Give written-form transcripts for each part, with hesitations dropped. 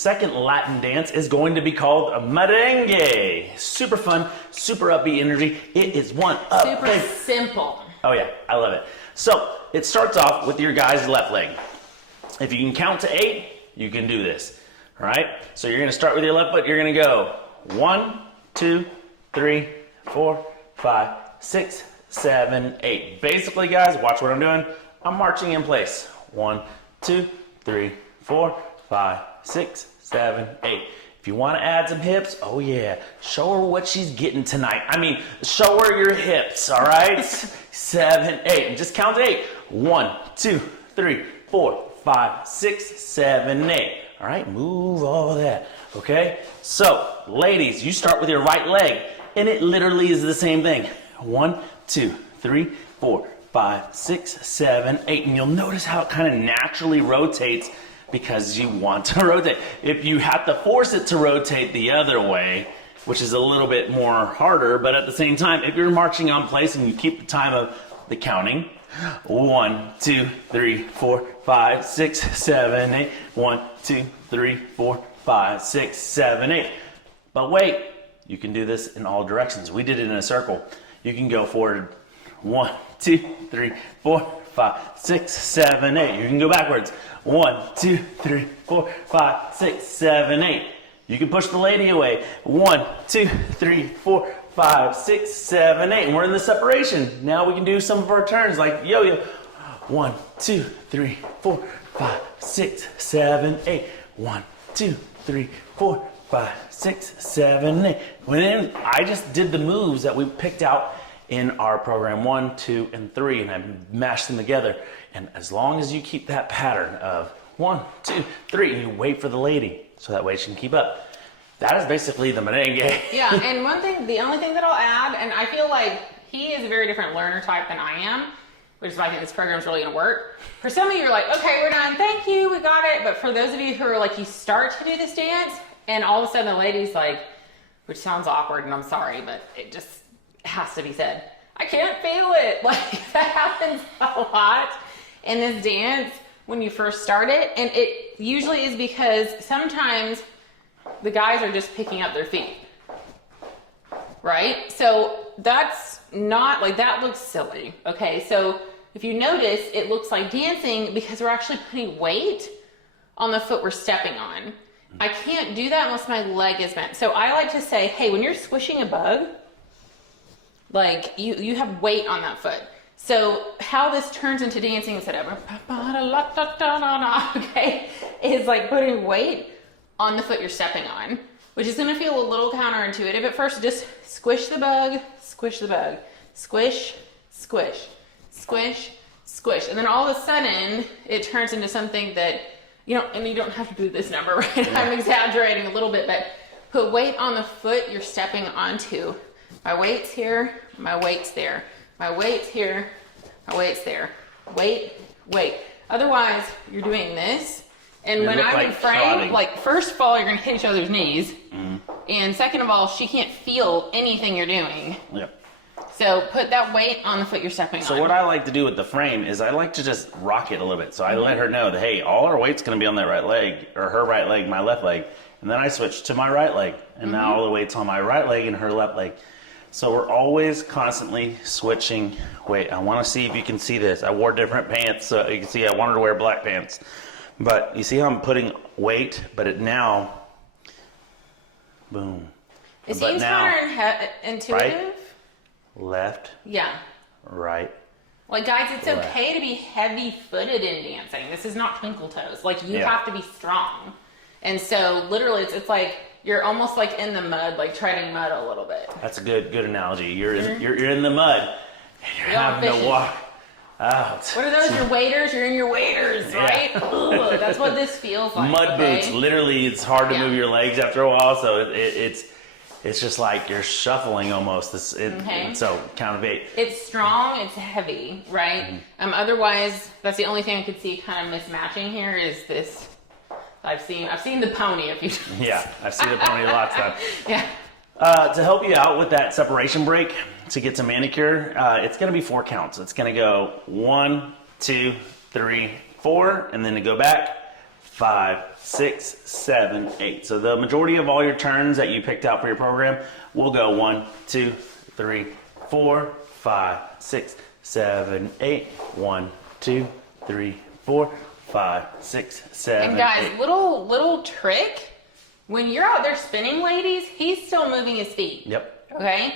Second Latin dance is going to be called merengue. Super fun, super upbeat energy. It is one up. Super simple. Oh yeah, I love it. So it starts off with your guy's left leg. If you can count to 8, you can do this. All right? So you're gonna start with your left foot. You're gonna go 1, 2, 3, 4, 5, 6, 7, 8. Basically, guys, watch what I'm doing. I'm marching in place. 1, 2, 3, 4, 5, 6, 7, 8. If you want to add some hips, oh yeah, show her what she's getting tonight. I mean, show her your hips, all right? 7, 8, and just count to 8. 1, 2, 3, 4, 5, 6, 7, 8. All right, move all that, okay? So, ladies, you start with your right leg, and it literally is the same thing. 1, 2, 3, 4, 5, 6, 7, 8, and you'll notice how it kind of naturally rotates because you want to rotate. If you have to force it to rotate the other way, which is a little bit more harder, but at the same time, if you're marching on place and you keep the time of the counting, 1, 2, 3, 4, 5, 6, 7, 8. 1, 2, 3, 4, 5, 6, 7, 8. But wait, you can do this in all directions. We did it in a circle. You can go forward 1, 2, 3, 4, 5, 6, 7, 8. You can go backwards 1, 2, 3, 4, 5, 6, 7, 8. You can push the lady away 1, 2, 3, 4, 5, 6, 7, 8. And we're in the separation. Now we can do some of our turns like yo-yo. 1, 2, 3, 4, 5, 6, 7, 8. 1, 2, 3, 4, 5, 6, 7, 8. When I just did the moves that we picked out in our program 1, 2, and 3, and I mashed them together. And as long as you keep that pattern of 1, 2, 3, and you wait for the lady, so that way she can keep up. That is basically the merengue. Yeah, and one thing, the only thing that I'll add, and I feel like he is a very different learner type than I am, which is why I think this program is really going to work. For some of you, you're like, okay, we're done, thank you, we got it. But for those of you who are like, you start to do this dance, and all of a sudden the lady's like, which sounds awkward, and I'm sorry, but it just has to be said, I can't feel it. Like, that happens a lot in this dance when you first start it, and it usually is because sometimes the guys are just picking up their feet, right? So that's not, like, that looks silly, okay? So if you notice, it looks like dancing because we're actually putting weight on the foot we're stepping on. I can't do that unless my leg is bent. So I like to say, hey, when you're squishing a bug, like, you have weight on that foot. So how this turns into dancing instead of, okay, is like putting weight on the foot you're stepping on, which is gonna feel a little counterintuitive at first. Just squish the bug, squish the bug, squish, squish, squish, squish. And then all of a sudden, it turns into something that, you know, and you don't have to do this number, right? Yeah. I'm exaggerating a little bit, but put weight on the foot you're stepping onto. My weight's here, my weight's there. My weight's here, my weight's there. Weight, weight. Otherwise, you're doing this. And when I'm in frame, like, first of all, you're going to hit each other's knees. Mm-hmm. And second of all, she can't feel anything you're doing. Yep. So put that weight on the foot you're stepping on. So what I like to do with the frame is I like to just rock it a little bit. So I let her know that, hey, all our weight's going to be on that right leg, or her right leg, my left leg. And then I switch to my right leg. And now all the weight's on my right leg and her left leg. So we're always constantly switching weight. I want to see if you can see this. I wore different pants, so you can see I wanted to wear black pants. But you see how I'm putting weight, but it now, boom. It seems counterintuitive. Right, left, yeah, right. Like, guys, it's left. okay to be heavy-footed in dancing. This is not twinkle toes. Like, you have to be strong. And so, literally, it's like you're almost like in the mud, like treading mud a little bit. That's a good analogy. You're in the mud, and you're having to walk out. What are those? Your waders? You're in your waders, right? Ooh, that's what this feels like. Mud boots. Literally, it's hard to move your legs after a while, so it's just like you're shuffling almost. So count of 8. It's strong. It's heavy, right? Mm-hmm. Otherwise, that's the only thing I could see kind of mismatching here is this. I've seen the pony a few times. Yeah, I've seen the pony lots of times. Yeah. To help you out with that separation break, to get to manicure, it's going to be 4 counts. It's going to go 1, 2, 3, 4, and then to go back 5, 6, 7, 8. So the majority of all your turns that you picked out for your program will go 1, 2, 3, 4, 5, 6, 7, 8. 1, 2, 3, 4, 5, 6, 7, And guys, 8. little trick. When you're out there spinning, ladies, he's still moving his feet. Yep. Okay?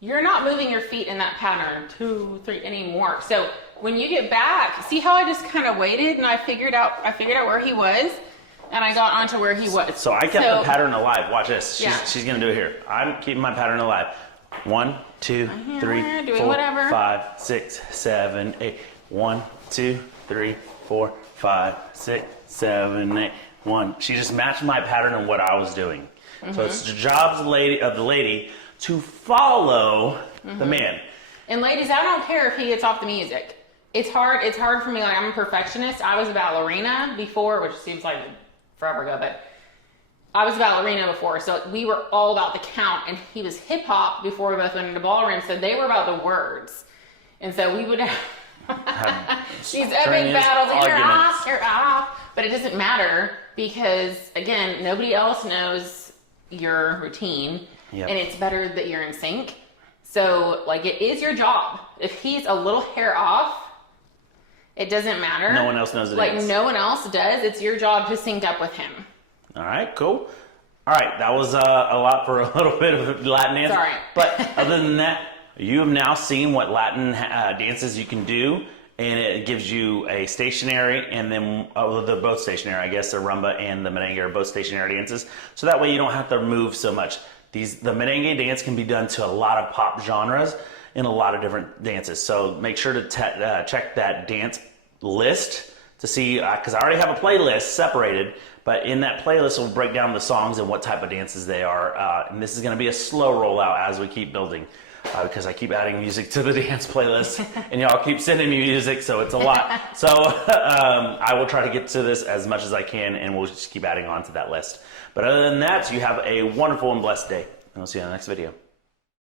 You're not moving your feet in that pattern 2, 3 anymore. So when you get back, see how I just kind of waited and I figured out where he was and I got onto where he was. So I kept the pattern alive. Watch this. Yeah. She's gonna do it here. I'm keeping my pattern alive. 1, 2, 3, doing 4, whatever. 5, 6, 7, 8. 1, 2, 3, 4, 5, 6, 7, 8. 1. She just matched my pattern and what I was doing. So it's the job of the lady to follow the man. And ladies, I don't care if he gets off the music. It's hard for me. Like, I'm a perfectionist. I was a ballerina before, which seems like forever ago, but I was a ballerina before. So we were all about the count, and he was hip hop before we both went into ballroom. So they were about the words. And so we would have these epic battles. You're off. But it doesn't matter because, again, nobody else knows your routine. Yep. And it's better that you're in sync. So, like, it is your job. If he's a little hair off, it doesn't matter. No one else knows it. Like, no one else does. It's your job to sync up with him. All right, cool. All right, that was a lot for a little bit of Latin dance. Sorry. But other than that, you have now seen what Latin dances you can do, and it gives you a stationary, and then they're both stationary. I guess the rumba and the merengue are both stationary dances, so that way you don't have to move so much. The merengue dance can be done to a lot of pop genres in a lot of different dances. So make sure to check that dance list to see, because I already have a playlist separated, but in that playlist will break down the songs and what type of dances they are. And this is going to be a slow rollout as we keep building, because I keep adding music to the dance playlist, and y'all keep sending me music, so it's a lot. So I will try to get to this as much as I can, and we'll just keep adding on to that list. But other than that, you have a wonderful and blessed day, and we'll see you in the next video.